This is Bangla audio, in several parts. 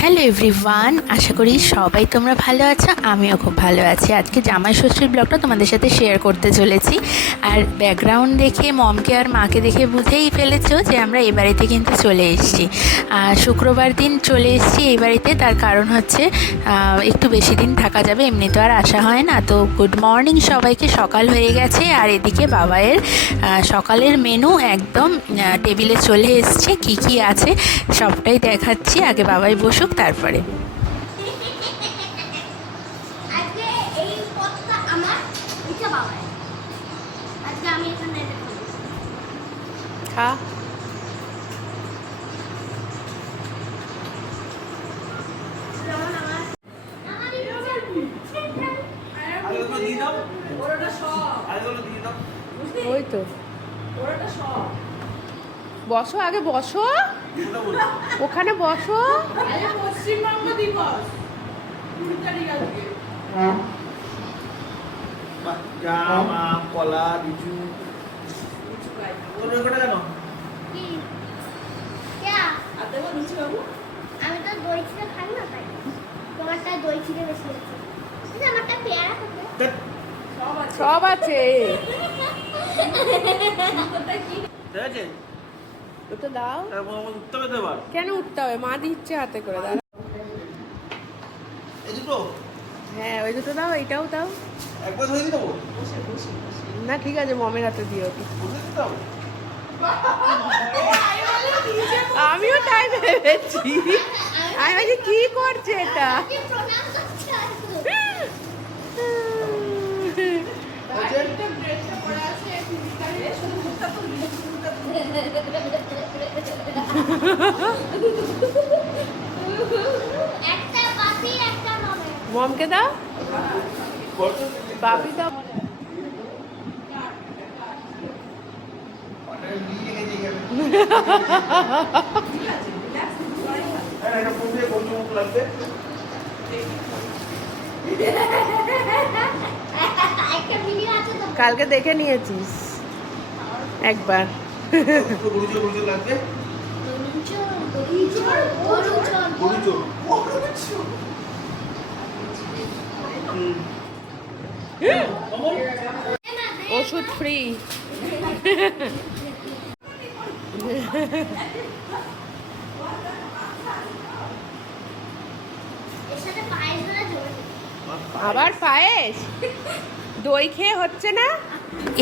হ্যালো এভরিওয়ান, আশা করি সবাই তোমরা ভালো আছো। আমিও খুব ভালো আছি। আজকে জামাই ষষ্ঠীর ব্লগটা তোমাদের সাথে শেয়ার করতে চলেছি। আর ব্যাকগ্রাউন্ড দেখে মমকে আর মাকে দেখে বুঝেই ফেলেছো যে আমরা এই বাড়িতে কিন্তু চলে এসেছি। শুক্রবার দিন চলে এসেছি এই বাড়িতে। তার কারণ হচ্ছে একটু বেশি দিন থাকা যাবে, এমনি তো আর আসা হয় না। তো গুড মর্নিং সবাইকে, সকাল হয়ে গেছে। আর এদিকে বাবাইয়ের সকালের মেনু একদম টেবিলে চলে এসছে। কি কি আছে সবটাই দেখাচ্ছি। আগে বাবাই বসুক, তারপরে খা। ওই তো বসো, আগে বসো, ওখানে বসো। পশ্চিমবঙ্গ দিবস 20 তারিখ আজকে। জাম, আম, কলা, লিচু। তোর কেন? আর দেবো লুচি বাবু? আমি তো দই ছিঁড়ে খাই না, তাই তোমারটা দই ছিঁড়ে বেশি আছে। আমারটা পেয়ারা থাকে। সব আছে। ঠিক আছে? ওটা দাও। উঠতে হবে তো এবার। কেন উঠতে হবে? মা দিচ্ছে হাতে করে। দাঁড়া। এই দুটো হ্যাঁ, ওই দুটো দাও, এইটাও দাও। একবার ধরে দেবো। না ঠিক আছে, মমের হাতে দিও। বসে দিতে হবে। আমিও তাই ভেবেছি। আমি ভাবছি কি করছে এটা। আমাকে প্রণাম করতে আসো। একটা পাপি, একটা মামা। মমকে দাও, বাপি দাও। এটা ফোন দিয়ে কোন মুখ লাগবে? একটা ভিডিও আছে তো। কালকে দেখে নিয়েছিস একবার। গুরুজো গুরুজো লাগবে? গরুচর। গুরুজো। ওষুধ ফ্রি। এর সাথে পায়েস ধরা জোর। আবার পায়েস? দই খেয়ে হচ্ছে না?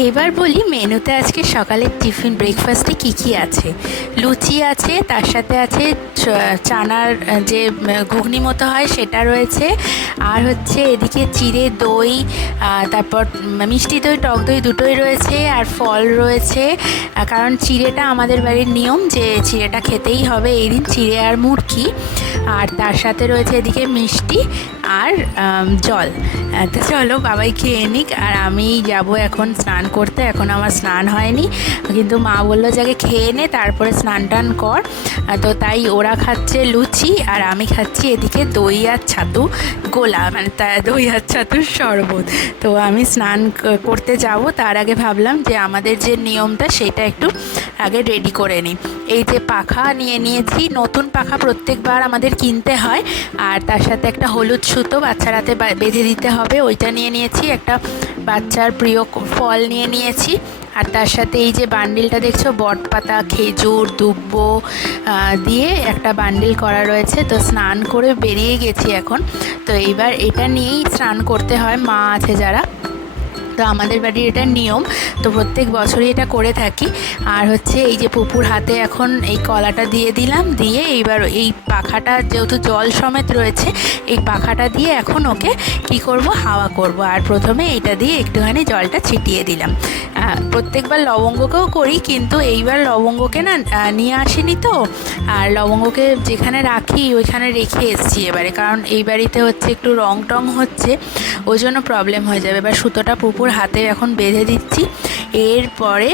এবার বলি মেনুতে আজকে সকালের টিফিন ব্রেকফাস্টে কি কি আছে। লুচি আছে, তার সাথে আছে চানার যে ঘুগনি মতো হয় সেটা রয়েছে। আর হচ্ছে এদিকে চিড়ে দই, তারপর মিষ্টি দই, টক দই দুটোই রয়েছে। আর ফল রয়েছে, কারণ চিড়েটা আমাদের বাড়ির নিয়ম যে চিড়েটা খেতেই হবে এই দিন, চিড়ে আর মুরকি। আর তার সাথে রয়েছে এদিকে মিষ্টি আর জল। তো চলো বাবাই খেয়ে নিক, আর আমি যাব এখন স্নান করতে। এখন আমার স্নান হয়নি, কিন্তু মা বললো যে আগে খেয়ে নে তারপরে স্নান টান কর। তো তাই ওরা খাচ্ছে লুচি আর আমি খাচ্ছি এদিকে দই আর ছাতু গোলা, মানে দই আর ছাতুর শরবত। তো আমি স্নান করতে যাব, তার আগে ভাবলাম যে আমাদের যে নিয়মটা সেটা একটু আগে রেডি করে নিই। এই যে পাখা নিয়ে নিয়েছি, নতুন পাখা প্রত্যেকবার আমাদের কিনতে হয়। আর তার সাথে একটা হলুদ সুতো বাচ্চার হাতে বেঁধে দিতে হবে, ওইটা নিয়ে নিয়েছি। একটা বাচ্চার প্রিয় ফল নিয়ে নিয়েছি। আর তার সাথে এই যে বান্ডিলটা দেখছো, বটপাতা, খেজুর, দুব্বো দিয়ে একটা বান্ডিল করা রয়েছে। তো স্নান করে বেরিয়ে গেছি এখন। তো এইবার এটা নিয়েই স্নান করতে হয় মা আছে যারা। তো আমাদের বাড়ির এটা নিয়ম, তো প্রত্যেক বছরই এটা করে থাকি। আর হচ্ছে এই যে পুপুর হাতে এখন এই কলাটা দিয়ে দিলাম, দিয়ে এইবার এই পাখাটা যেহেতু জল সমেত রয়েছে, এই পাখাটা দিয়ে এখন ওকে কি করব, হাওয়া করব। আর প্রথমে এটা দিয়ে একটুখানি জলটা ছিটিয়ে দিলাম। প্রত্যেকবার লবঙ্গকেও করি, কিন্তু এইবার লবঙ্গকে না নিয়ে আসিনি তো। আর লবঙ্গকে যেখানে রাখি ওইখানে রেখে এসেছি এবারে, কারণ এই বাড়িতে হচ্ছে একটু রং টং হচ্ছে, ওই জন্য প্রবলেম হয়ে যাবে। এবার সুতোটা পুপুর হাতে এখন বেঁধে দিচ্ছি। এরপরে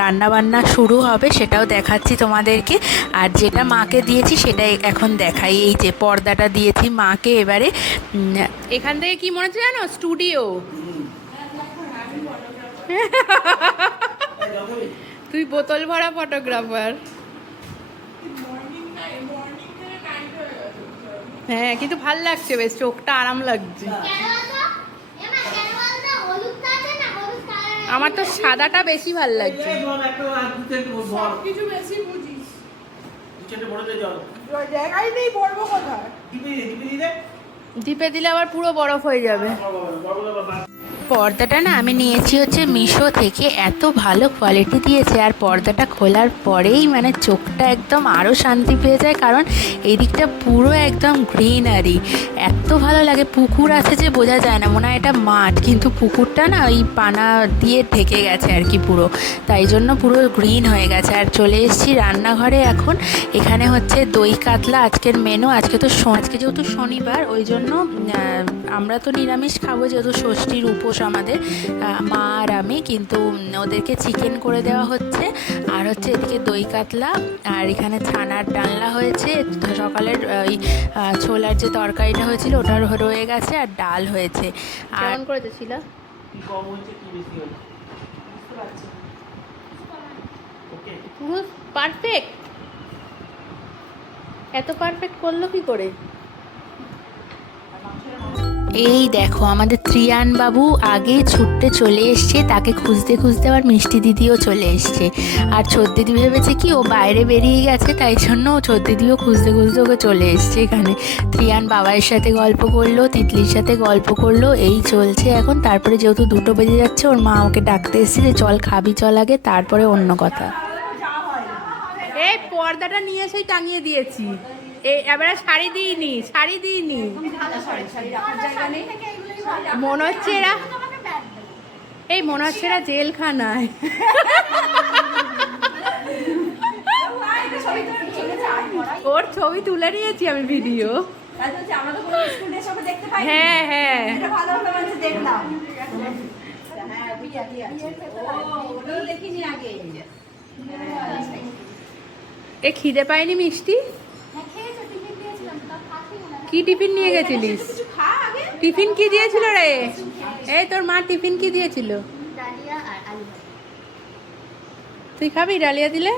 রান্নাবান্না শুরু হবে, সেটাও দেখাচ্ছি তোমাদেরকে। আর যেটা মাকে দিয়েছি সেটাই এখন দেখাই। এই যে পর্দাটা দিয়েছি মাকে। এবারে এখান থেকে কি মনে হচ্ছে জানো, স্টুডিও। তুই বোতল ভরা ফটোগ্রাফার। হ্যাঁ কিন্তু ভাল লাগছে, বেশ চোখটা আরাম লাগছে। কেন বলতো? এমা কেন বলতো? হলুদটা আছে না, হলুদ কালার। আমার তো সাদাটা বেশি ভাল লাগছে। কিছু বেশি বুঝিস। নিচেটা বড় দিয়ে জল। জায়গায় নেই, পড়বো কোথায়? টিপি দে। ডিপে দিলে আবার পুরো বরফ হয়ে যাবে। বাবা। পর্দাটা না আমি নিয়েছি হচ্ছে মিশো থেকে, এত ভালো কোয়ালিটি দিয়েছে। আর পর্দাটা খোলার পরেই মানে চোখটা একদম আরও শান্তি পেয়ে যায়, কারণ এই দিকটা পুরো একদম গ্রিনারি, এত ভালো লাগে। পুকুর আছে যে বোঝা যায় না, মনে হয় এটা মাঠ, কিন্তু পুকুরটা না ওই পানা দিয়ে ঢেকে গেছে আর কি পুরো, তাই জন্য পুরো গ্রিন হয়ে গেছে। আর চলে এসেছি রান্নাঘরে এখন। এখানে হচ্ছে দই কাতলা আজকের মেনু। আজকে যেহেতু শনিবার, ওই জন্য আমরা তো নিরামিষ খাবো, যেহেতু ষষ্ঠীর উপোস আমাদের, মা আর আমি, কিন্তু ওদেরকে চিকেন করে দেওয়া হচ্ছে। আর হচ্ছে এদিকে দই কাতলা, আর এখানে ছানার ডালনা হয়েছে, সকালের ওই ছোলার যে তরকারিটা হয়েছিল ওটা রয়ে গেছে, আর ডাল হয়েছে। আর কেমন করেছে শিলা? কি কম হচ্ছে কি বেশি হচ্ছে? বুঝতে পারছি। ওকে। পুরো পারফেক্ট। এত পারফেক্ট করলো কি করে? এই দেখো আমাদের ত্রিয়ান বাবু আগেই ছুটতে চলে এসছে, তাকে খুঁজতে খুঁজতে আবার মিষ্টি দিদিও চলে এসছে। আর ছোট দিদি ভেবেছে কি ও বাইরে বেরিয়ে গেছে, তাই জন্য ছোট দিদিও খুঁজতে খুঁজতে ওকে চলে এসছে এখানে। ত্রিয়ান বাবার সাথে গল্প করলো, তিতলির সাথে গল্প করলো, এই চলছে এখন। তারপরে যেহেতু 2টো বেজে যাচ্ছে, ওর মা ওকে ডাকতে এসছে যে চল খাবি, চল আগে, তারপরে অন্য কথা। এই পর্দাটা নিয়ে এসেই টাঙিয়ে দিয়েছি। এবারে শাড়ি দিইনি। মনে হচ্ছে এরা জেলখানায়। ওর ছবি তুলে নিয়েছি আমি, ভিডিও। হ্যাঁ এ খিদে পাইনি মিষ্টি? হ্যাঁ খেয়েছো, টিফিন দিয়েছিলাম, তা খাসি না। কি টিফিন নিয়ে গেছিলিস? টিফিন কি দিয়েছিল রে? এই তোর মা টিফিন কি দিয়েছিল? ডালিয়া আর আলু ভাজা। তুই খাবি ডালিয়া দিলে?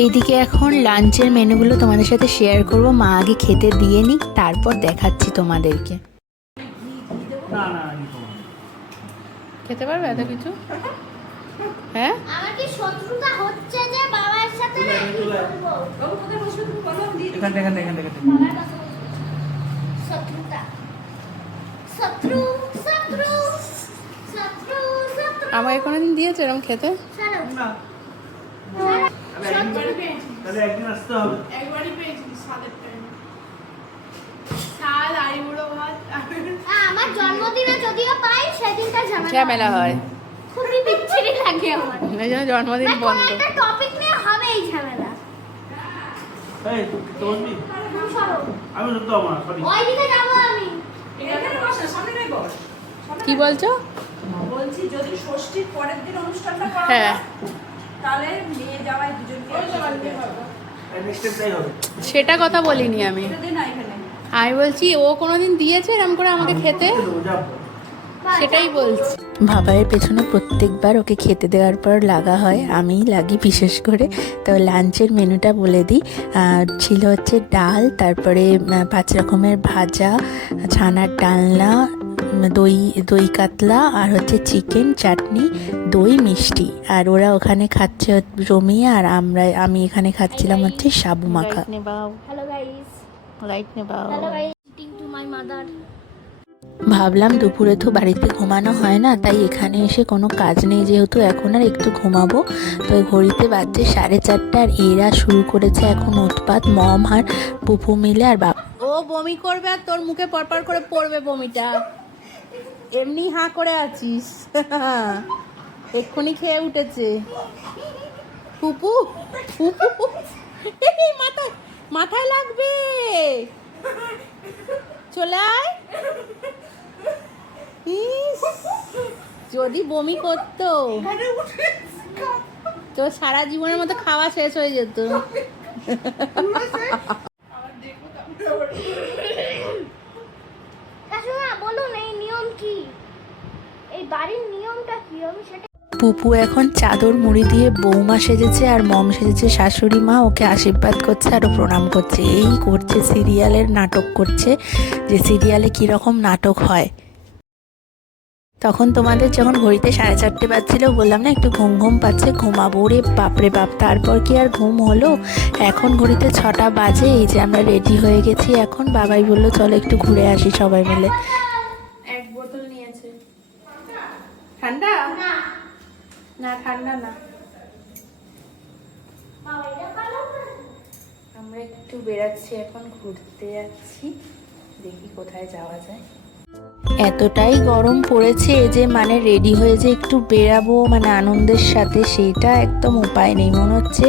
এইদিকে এখন লাঞ্চের মেনুগুলো তোমাদের সাথে শেয়ার করব। মা আগে খেতে দিয়ে নিক, তারপর দেখাচ্ছি তোমাদেরকে। না আমি খাবো না। খেতে পারবে এত কিছু? হ্যাঁ আমার কি শত্রুতা হচ্ছে যে বাবার সাথে না কি বলবো? এখান থেকে। বাবার কাছে শত্রুতা। শত্রু। আমাকে কোনোদিন দিয়েছে এরকম খেতে? ছাড়ো। না। তাহলে একদিন আসতে হবে। আমার জন্মদিনে যদিও পাই, সেদিনটা ঝামেলা হয়, খুবই বিচ্ছিরি লাগে আমার। এই জন্য জন্মদিন না, বন্ধ। কোনো একটা টপিক নিয়ে হবে এই ঝামেলা। এই তো বলবি? সরো। আমি শুনতে আমার সরি। ওইদিকে যাবো আমি। কি বলছো? বলছি যদি ষষ্ঠীর পরের দিন অনুষ্ঠানটা করা হ্যাঁ, হয়, তাহলে মেয়ে জামাই দুজনকে নেক্সট টাইম তাই হবে। সেটা কথা বলিনি আমি। না এখানে আমি বলছি ও কোনোদিন দিয়েছে এরকম করে আমাকে খেতে? সেটাই বলছি। ভাবাইয়ের পেছনে প্রত্যেকবার ওকে খেতে দেওয়ার পর লাগা হয়, আমিই লাগি বিশেষ করে। তো লাঞ্চের মেনুটা বলে দিই। ছিল হচ্ছে ডাল, তারপরে 5 রকমের ভাজা, ছানার ডালনা, দই কাতলা, আর হচ্ছে চিকেন, চাটনি, দই, মিষ্টি। আর ওরা ওখানে খাচ্ছে জমিয়ে, আর আমি এখানে খাচ্ছিলাম হচ্ছে সাবু মাখা। Hello guys. লাইট নেবাও। Hello guys, eating to my mother. ভাবলাম দুপুরে তো বাড়িতে ঘুমানো হয় না, তাই এখানে এসে কোনো কাজ নেই যেহেতু, এখন আর একটু ঘুমাবো। তো ঘড়িতে বাজছে 4:30, আর এরা শুরু করেছে এখন উৎপাত, মম আর পুপু মিলে। আর ও বমি করবে আর তোর মুখে পরপর করে পড়বে বমিটা। এমনি হাঁ করে আছিস। এক্ষুনি খেয়ে উঠেছে পুপু। এই মাথায় লাগবে, চলে আয়। ইস, যদি বমি করতো তো সারা জীবনের মতো খাওয়া শেষ হয়ে যেত। কাকিমা বলুন এই নিয়ম কি? এই বাড়ির নিয়মটা কি? আমি সেটা পুপু এখন চাদর মুড়ি দিয়ে বৌমা সেজেছে আর মম সেজেছে শাশুড়ি মা, ওকে আশীর্বাদ করছে আর প্রণাম করছে। এই করছে সিরিয়ালের নাটক করছে, যে সিরিয়ালে কীরকম নাটক হয়। তখন তোমাদের যখন ঘড়িতে 4:30 বাজছিল, বললাম না একটু ঘুম ঘুম পাচ্ছে, ঘুমাবো। রে বাপরে বাপ, তারপর কি আর ঘুম হলো। এখন ঘড়িতে 6টা বাজে। এই যে আমরা রেডি হয়ে গেছি এখন। বাবাই বললো চলো একটু ঘুরে আসি সবাই মিলে। এক বোতল নিয়েছে। ঠান্ডা না, ঠান্ডা না। আমরা একটু বেরাচ্ছি এখন, ঘুরতে যাচ্ছি, দেখি কোথায় যাওয়া যায়। এতটাই গরম পড়েছে যে মানে রেডি হয়ে যে একটু বেরাবো মানে আনন্দের সাথে, সেইটা একদম উপায় নেই। মনে হচ্ছে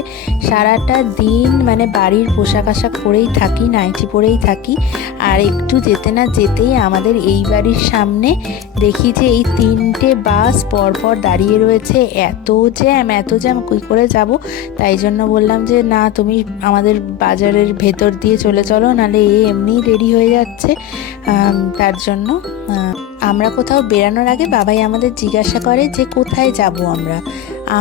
সারাটা দিন মানে বাড়ির পোশাক আশাক পরেই থাকি, নাইটি পরেই থাকি। আর একটু যেতে না যেতেই আমাদের এই বাড়ির সামনে দেখি যে এই 3টে বাস পরপর দাঁড়িয়ে রয়েছে। এত জ্যাম কী করে যাব। তাই জন্য বললাম যে না, তুমি আমাদের বাজারের ভেতর দিয়ে চলে চলো, নাহলে এমনি রেডি হয়ে যাচ্ছে। তার জন্য আমরা কোথাও বেরানোর আগে বাবাই আমাদের জিজ্ঞাসা করে যে কোথায় যাব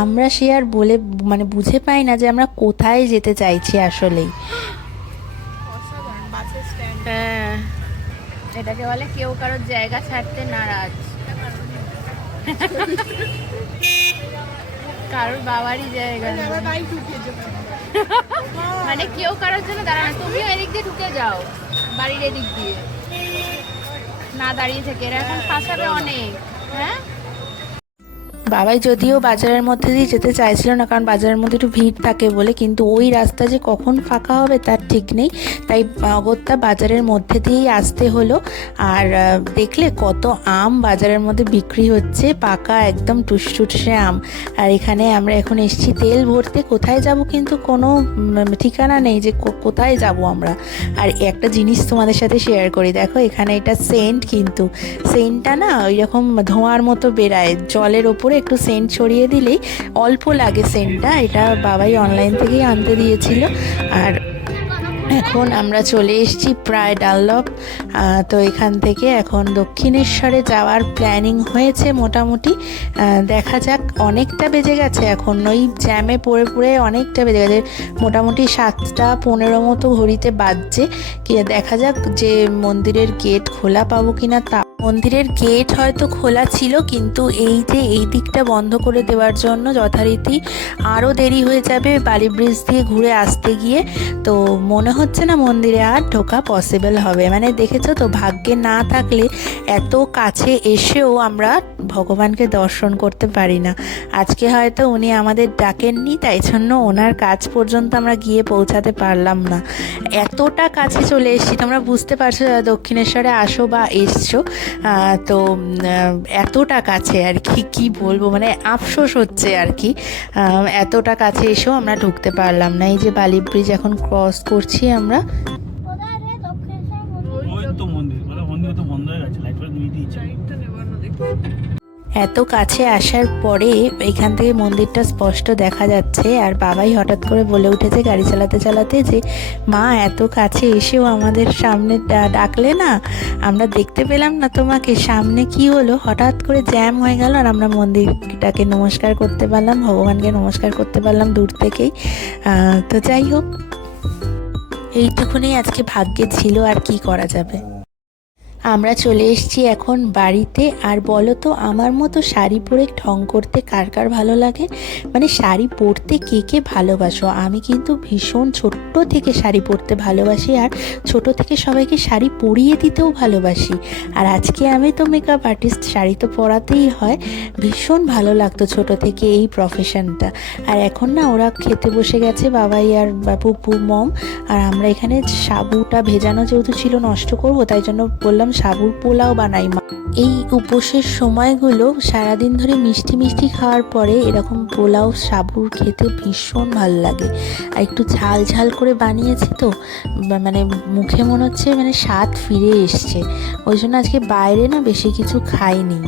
আমরা সে আর বলে মানে বুঝে পাই না যে আমরা কোথায় যেতে চাইছি আসলেই। হ্যাঁ, এটাকে বলে কেউ কারোর জায়গা ছাড়তে নারাজ। কারোর বাবারই জায়গা মানে কেউ কারোর জন্য দাঁড়ানো। তুমিও এদিক দিয়ে ঢুকে যাও, বাড়ির এদিক দিয়ে না দাঁড়িয়ে থেকে, এরা এখন ফাঁসাবে অনেক। হ্যাঁ, বাবাই যদিও বাজারের মধ্যে দিয়ে যেতে চাইছিল না, কারণ বাজারের মধ্যে একটু ভিড় থাকে বলে, কিন্তু ওই রাস্তা যে কখন ফাঁকা হবে তার ঠিক নেই। তাই অগত্যা বাজারের মধ্যে দিয়েই আসতে হলো। আর দেখলে কত আম বাজারের মধ্যে বিক্রি হচ্ছে, পাকা একদম টুসটুসে আম। আর এখানে আমরা এখন এসেছি তেল ভরতে। কোথায় যাব কিন্তু কোনো ঠিকানা নেই যে কোথায় যাব আমরা। আর একটা জিনিস তোমাদের সাথে শেয়ার করি, দেখো এখানে এটা সেন্ট, কিন্তু সেন্টটা না ওই রকম ধোঁয়ার মতো বেরায়, জলের ওপরে একটু সেন্ট ছড়িয়ে দিলেই অল্প লাগে সেন্টটা। এটা বাবাই অনলাইন থেকেই আনতে দিয়েছিল। আর এখন আমরা চলে এসেছি প্রায় ডানলপ। তো এখান থেকে এখন দক্ষিণেশ্বরে যাওয়ার প্ল্যানিং হয়েছে মোটামুটি। দেখা যাক, অনেকটা বেজে গেছে এখন, ওই জ্যামে পড়ে পড়ে অনেকটা বেজে গেছে। মোটামুটি 7:15 মতো ঘড়িতে বাজছে। দেখা যাক যে মন্দিরের গেট খোলা পাবো কিনা। তা মন্দিরের গেট হয়তো খোলা ছিল, কিন্তু এই যে এই দিকটা বন্ধ করে দেওয়ার জন্য যথারীতি আরও দেরি হয়ে যাবে বালি ব্রিজ দিয়ে ঘুরে আসতে গিয়ে। তো মনে হচ্ছে না মন্দিরে আর ঢোকা পসিবল হবে। মানে দেখেছো তো, ভাগ্যে না থাকলে এত কাছে এসেও আমরা ভগবানকে দর্শন করতে পারি না। আজকে হয়তো উনি আমাদের ডাকেননি, তাই জন্য ওনার কাছ পর্যন্ত আমরা গিয়ে পৌঁছাতে পারলাম না। এতটা কাছে চলে এসেছি, তোমরা বুঝতে পারছো যারা দক্ষিণেশ্বরে আসো বা এসছো। তো এতটা কাছে আর কি বলবো, মানে আফসোস হচ্ছে আর কি। এতটা কাছে এসেও আমরা ঢুকতে পারলাম না। এই যে বালি ব্রিজ এখন ক্রস করছি আমরা। এত কাছে আসার পরে এখান থেকে মন্দিরটা স্পষ্ট দেখা যাচ্ছে। আর বাবাই হঠাৎ করে বলে উঠেছে গাড়ি চালাতে চালাতে যে মা, এত কাছে এসেও আমাদের সামনে ডাকলে না, আমরা দেখতে পেলাম না তোমাকে, সামনে কি হলো, হঠাৎ করে জ্যাম হয়ে গেল আর আমরা মন্দিরটাকে নমস্কার করতে পারলাম, ভগবানকে নমস্কার করতে পারলাম দূর থেকেই। তো যাই হোক, এইটুকুনি আজকে ভাগ্যে ছিল, আর কি করা যাবে। আমরা চলে এসেছি এখন বাড়িতে। আর বলো তো, আমার মতো শাড়ি পরে ঢং করতে কার কার ভালো লাগে? মানে শাড়ি পরতে কে কে ভালোবাসো? আমি কিন্তু ভীষণ ছোট্ট থেকে শাড়ি পরতে ভালোবাসি, আর ছোট থেকে সবাইকে শাড়ি পরিয়ে দিতেও ভালোবাসি। আর আজকে আমি তো মেকআপ আর্টিস্ট, শাড়ি তো পরাতেই হয়। ভীষণ ভালো লাগতো ছোট থেকে এই প্রফেশনটা। আর এখন না ওরা খেতে বসে গেছে, বাবাই আর পুপু মম। আর আমরা এখানে সাবুটা ভেজানো যেহেতু ছিল, নষ্ট করবো, তাই জন্য বললাম সাবুর পোলাও বানাই মা। এই উপোসের সময়গুলো সারাদিন ধরে মিষ্টি মিষ্টি খাওয়ার পরে এরকম পোলাও সাবুর খেতে ভীষণ ভালো লাগে। আর একটু ঝাল ঝাল করে বানিয়েছি তো, মানে মুখে মনে হচ্ছে মানে স্বাদ ফিরে এসছে। ওই জন্য আজকে বাইরে না বেশি কিছু খাইনি।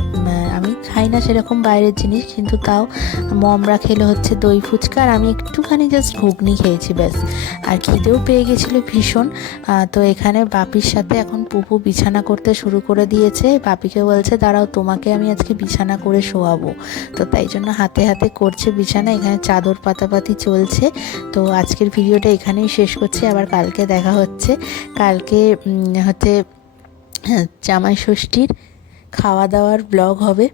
আমি খাই না সেরকম বাইরের জিনিস, কিন্তু তাও মমরা খেলো হচ্ছে দই ফুচকা, আর আমি একটুখানি জাস্ট ঘুগনি খেয়েছি ব্যাস। আর খিদেও পেয়ে গেছিলো ভীষণ। তো এখানে বাপির সাথে এখন পুপু বিছানা করতে শুরু করে দিয়েছে। বাপিকে বলছে দাঁড়াও তোমাকে আমি আজকে বিছানা করে শোয়াবো, তো তাই জন্য হাতে হাতে করছে বিছানা। এখানে চাদর পাতাপাতি চলছে। তো আজকের ভিডিওটা এখানেই শেষ করছি, আবার কালকে দেখা হচ্ছে। কালকে হচ্ছে জামাই ষষ্ঠীর খাওয়া দাওয়ার ব্লগ হবে।